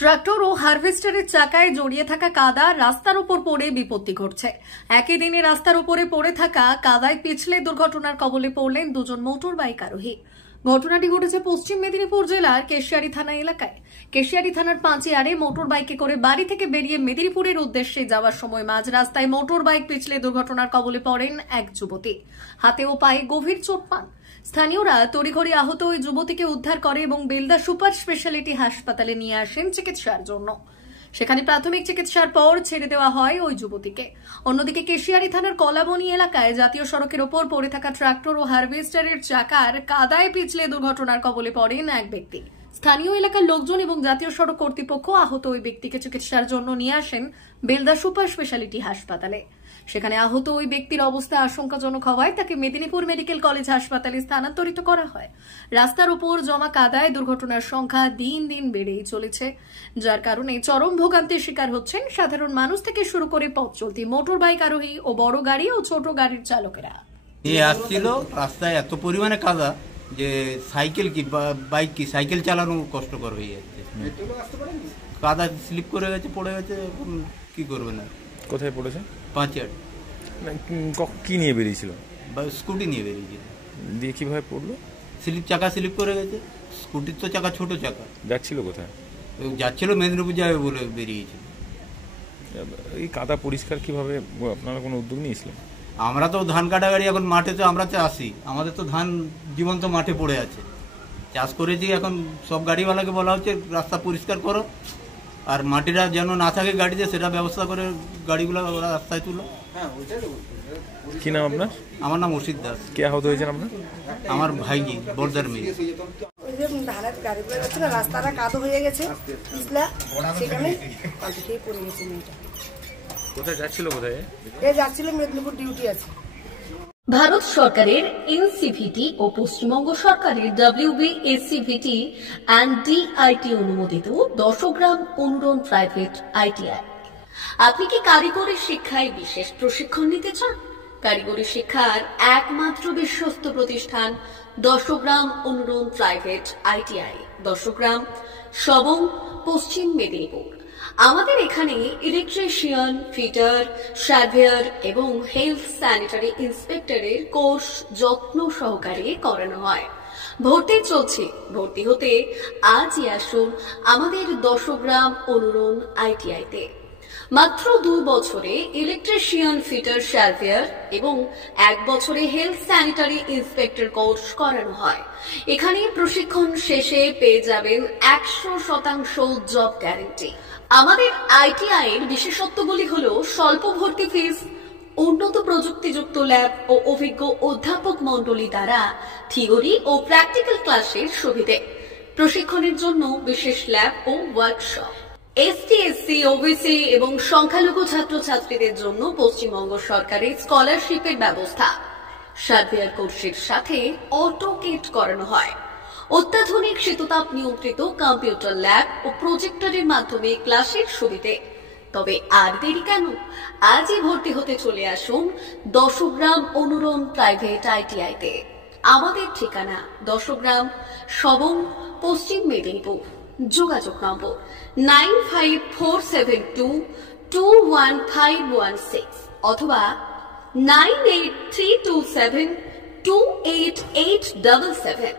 Tractor ও হারভেস্টারের চাকায় জড়িয়ে থাকা কাদা রাস্তার উপর পড়ে বিপত্তি ঘটছে। একই দিনে রাস্তার উপরে পড়ে থাকা কাদায় পিছলে দুর্ঘটনার কবলে পড়লেন দুজন মোটর বাইক আরোহী। ঘটনাটি ঘটেছে পশ্চিম মেদিনীপুর জেলার কেশিয়ারি থানা এলাকায়। কেশিয়ারি থানার পাঁচিয়ারে মোটর বাইকে করে বাড়ি থেকে বেরিয়ে মেদিনীপুরের উদ্দেশ্যে যাওয়ার সময় মাঝ রাস্তায় মোটর বাইক পিছলে দুর্ঘটনার কবলে পড়েন এক যুবতী। হাতে ও পায়ে গভীর চোট পান। স্থানীয়রা তড়িঘড়ি আহত ওই যুবতীকে উদ্ধার করে এবং বেলদা সুপার স্পেশালিটি হাসপাতালে নিয়ে আসেন চিকিৎসার জন্য। সেখানে প্রাথমিক চিকিৎসার পর ছেড়ে দেওয়া হয় ওই যুবতীকে। অন্যদিকে কেশিয়ারি থানার কলাবনী এলাকায় জাতীয় সড়কের ওপর পড়ে থাকা ট্রাক্টর ও হারভেস্টারের চাকার কাদায় পিছলে দুর্ঘটনার কবলে পড়েন এক ব্যক্তি। স্থানীয় এলাকার লোকজন এবং জাতীয় সড়ক কর্তৃপক্ষ আহত ওই ব্যক্তিকে চিকিৎসার জন্য নিয়ে আসেন বেলদা সুপার স্পেশালিটি হাসপাতালে। সেখানে আহত ওই ব্যক্তির অবস্থা আশঙ্কাজনক হওয়ায় তাকে মেদিনীপুর মেডিকেল কলেজ হাসপাতালে স্থানান্তরিত করা হয়। রাস্তার উপর জমা কাদায় দুর্ঘটনার সংখ্যা দিন দিন বেড়েই চলেছে, যার কারণে চরম ভোগান্তির শিকার হচ্ছেন সাধারণ মানুষ থেকে শুরু করে পথ চলতি মোটর বাইক আরোহী ও বড় গাড়ি ও ছোট গাড়ির চালকেরা। আসছিল রাস্তায় এত পরিমাণে কাদা যে সাইকেল কি বাইক কি সাইকেল চালানো কষ্টকর হয়ে যাচ্ছে। কাদা স্লিপ করে গেছে, পড়ে গেছে, এখন কি করবে না। কোথায় পড়েছে? পাঁচিয়ার। কি নিয়ে বেরিয়েছিল? স্কুটি নিয়ে বেরিয়েছিল। দিয়ে কিভাবে পড়লো? চাকা স্লিপ করে গেছে। স্কুটির তো চাকা ছোট চাকা। যাচ্ছিল কোথায়? যাচ্ছিল মেদিনীপুর যাবে বলে বেরিয়েছিল। এই কাদা পরিষ্কার কিভাবে আপনারা কোনো উদ্যোগ নিয়েছিলেন? আমরা তো ধান কাটা গাড়ি, এখন মাঠে তো আমরা আসি, আমাদের তো ধান জীবন্ত মাঠে পড়ে আছে, চাষ করেছি। এখন সব গাড়িওয়ালাকে বলা হচ্ছে রাস্তা পরিষ্কার করো, আর মাটিটা যেন না থাকে গাড়িতে সেটা ব্যবস্থা করে গাড়িগুলো রাস্তায় তুলো। কি নাম আপনার? আমার নাম অসিত দাস। কে আহত হয়েছেন আপনার? আমার ভাইজি, বর্দার মেয়ে। ধানের গাড়িগুলো যাচ্ছে না, রাস্তাটা কাদো হয়ে গেছে, সেখানে পাল্টে খেয়ে পড়ে গেছে মেয়েটা। কোথায় যাচ্ছিল? কোথায় যাচ্ছিল? মেদিনীপুর ডিউটি আছে। ভারত সরকারের এনসিভিটি ও পশ্চিমবঙ্গ সরকারের WBSCVT অ্যান্ড DIT অনুমোদিত 10 গ্রাম অনুরণ প্রাইভেট ITI। আপনি কি কারিগরি শিক্ষায় বিশেষ প্রশিক্ষণ নিতে চান? কারিগরি শিক্ষার একমাত্র বিশ্বস্ত প্রতিষ্ঠান 10 গ্রাম অনুরণ প্রাইভেট ITI, 10 গ্রাম, সবং, পশ্চিম মেদিনীপুর। আমাদের এখানে ইলেকট্রিশিয়ান, ফিটার, সার্ভেয়ার এবং হেলথ স্যানিটারি ইন্সপেক্টরের কোর্স যত্ন সহকারে করানো হয়। ভর্তি চলছে। ভর্তি হতে আজই আসুন আমাদের 10 গ্রাম অনুরণ ITI-তে। মাত্র 2 বছরে ইলেকট্রিশিয়ান, ফিটার, সার্ভেয়ার এবং 1 বছরে হেলথ স্যানিটারি ইন্সপেক্টর কোর্স করানো হয়। এখানে প্রশিক্ষণ শেষে পেয়ে যাবেন 100% জব গ্যারান্টি। আমাদের ITI এর বিশেষত্বগুলি হলো স্বল্প ভর্তি ফিস, উন্নত প্রযুক্তিযুক্ত ল্যাব ও অভিজ্ঞ অধ্যাপক মণ্ডলী দ্বারা থিওরি ও প্র্যাকটিক্যাল ক্লাসের সুবিধে, প্রশিক্ষণের জন্য বিশেষ ল্যাব ও ওয়ার্কশপ, ST, SC, OBC এবং সংখ্যালঘু ছাত্রছাত্রীদের জন্য পশ্চিমবঙ্গ সরকারের স্কলারশিপের ব্যবস্থা। সার্ভেয়ার কোর্সের সাথে অটোকেট করানো হয়। অত্যাধুনিক শীততাপ নিয়ন্ত্রিত কম্পিউটার ল্যাব ও প্রজেক্টরের মাধ্যমে ক্লাসের সুবিধে। তবে আর দেরি কেন? আজই ভর্তি হতে চলে আসুন 10 গ্রাম অনুরণ প্রাইভেট ITI-তে। আমাদের ঠিকানা 10 গ্রাম, সবং, পশ্চিম মেদিনীপুর। যোগাযোগ নম্বর 9547221516 অথবা 9832728877।